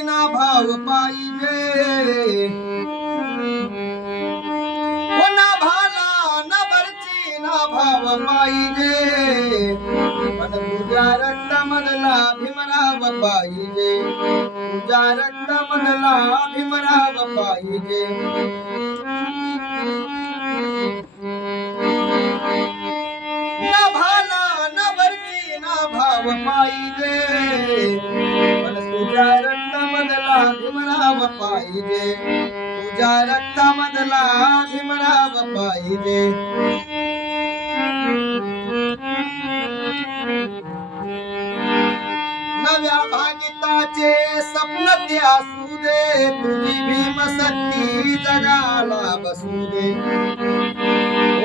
भीमराव पाहिजे. हो ना भाला ना भरची ना भाव पाहिजे. पण तुझ्या रक्तामधला भीमराव पाहिजे. तुझ्या रक्तामधला भीमराव पाहिजे. पाहिजे. तुझ्या रक्तामधला भीमराव पाहिजे. नव्या भागिताचे स्वप्न ते असू दे. तुझी भीम भीमशक्ती जगाला बसू दे.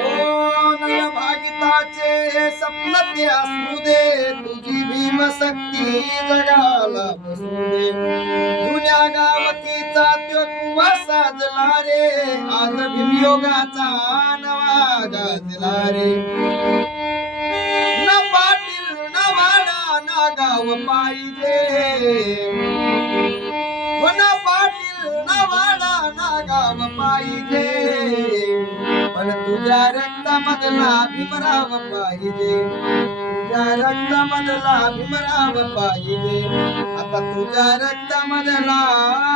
ओ नव्या भागिताचे स्वप्न ते असू दे. तुझी भीम भीमशक्ती जगाला बसू दे. जुन्या गावकीचा त्यो कुवा साजला रे. आज भीमयोगाचा नवा गाजला रे. न पाटील न वाडा न गाव पाहिजे. न पाटील न वाडा न गाव पाहिजे. पण तुझ्या रक्तामधला भीमराव पाहिजे. तुझ्या रक्तामधला भीमराव पाहिजे. आता तुझ्या रक्तामधला